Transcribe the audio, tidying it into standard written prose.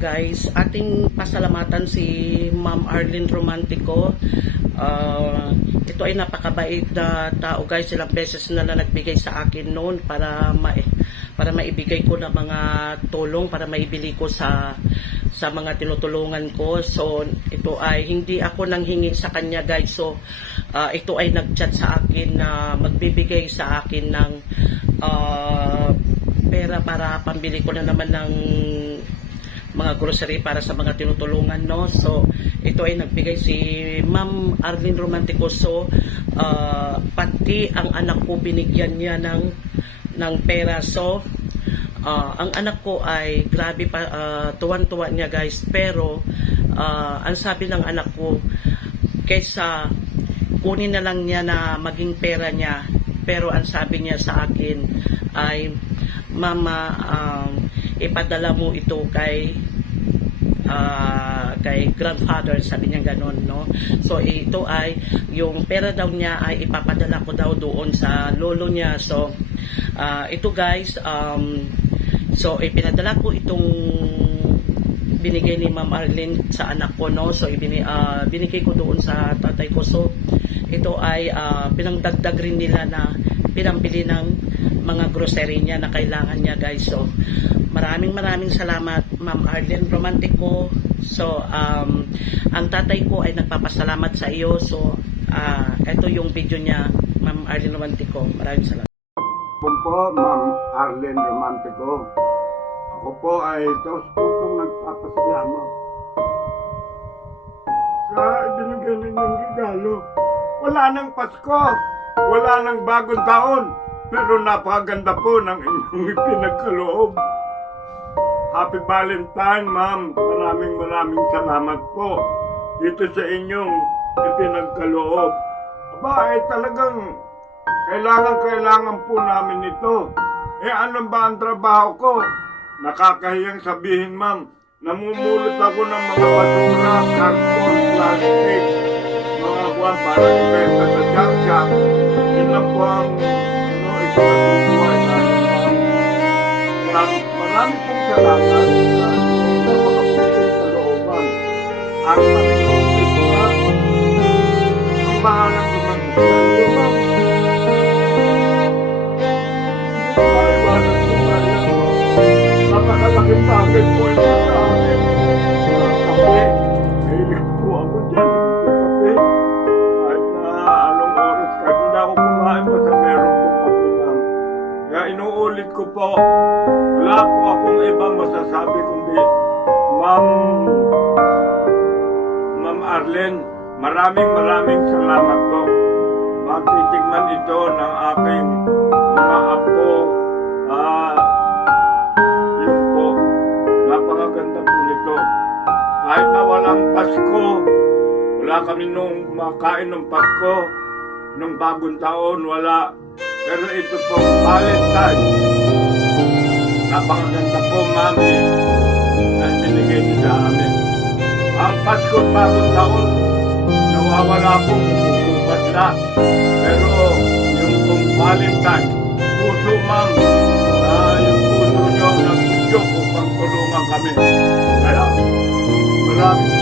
guys, ating pasalamatan si Ma'am Arlene Romantico. Ito ay napakabait na tao guys. Ilang beses na nagbigay sa akin noon para maibigay ko na mga tulong, para maibili ko sa mga tinutulungan ko. So ito ay hindi ako nanghingi sa kanya guys. So ito ay nagchat sa akin na magbibigay sa akin ng pera para pambili ko na naman ng mga grocery para sa mga tinutulungan, no. So ito ay nagbigay si Ma'am Arlene Romantico. So pati ang anak ko binigyan niya ng pera. So ang anak ko ay grabe pa, tuwan-tuwa niya guys. Pero ang sabi ng anak ko, kaysa kunin na lang niya na maging pera niya, pero ang sabi niya sa akin ay, Mama, ipadala mo ito kay grandfather, sabi niya ganon, no. So ito ay yung pera daw niya ay ipapadala ko daw doon sa lolo niya. So ito guys, so ipinadala ko itong binigay ni Ma'am Arlene sa anak ko, no. So binigay ko doon sa tatay ko. So ito ay pinangdagdag rin nila na pinambili ng mga grocery niya na kailangan niya guys. So maraming salamat Ma'am Arlene Romantico. So ang tatay ko ay nagpapasalamat sa iyo. So ito yung video niya, Ma'am Arlene Romantico. Maraming salamat. Ako po, Ma'am Arlene Romantico. Ako po ay pusong nagpapasalamat sa ibinigay ninyong regalo. Wala nang Pasko, wala nang bagong taon, pero napakaganda po ng inyong ipinagkaloob. Happy Valentine, Ma'am. Maraming salamat po dito sa inyong ipinagkaloob. Aba, ay talagang kailangan po namin ito. Ano ba ang trabaho ko? Nakakahiyang sabihin, Ma'am. Namumulot ako ng mga basura, karton, plastic, mga buwan para ibenta sa junk shop. Yun lang po ang ipinagbubuhay namin, Ma'am. Marami pong salamat sa napakapulit sa looban. Ang Panginoon ito na ang bahalang gumagustuhan niyo, Ma'am. Maiwanan po tayo. Napakalaking bagay po ito sa akin. Kape. Mahilig po ako dyan. Kape. Kahit na anong oras, kahit hindi ako kumain, basta meron po kape, Ma'am. Kaya inuulit ko po, wala po akong ibang masasabi kundi Ma'am Arlene, maraming salamat po. Matitigman ito ng aking mga apo. Yun po, napakaganda po nito. Kahit na walang Pasko, wala kami nung makain ng Pasko, nung bagong taon, wala. Pero ito po, Valentine. Napakaganda po, Mami, na binigay niyo sa amin. Ang Pasko at bagong taon, nawawala po, bumubukas na. Pero yung pong Valentine, puso, Ma'am, yung puso niyo nagpudyok upang tulungan kami. Kaya maraming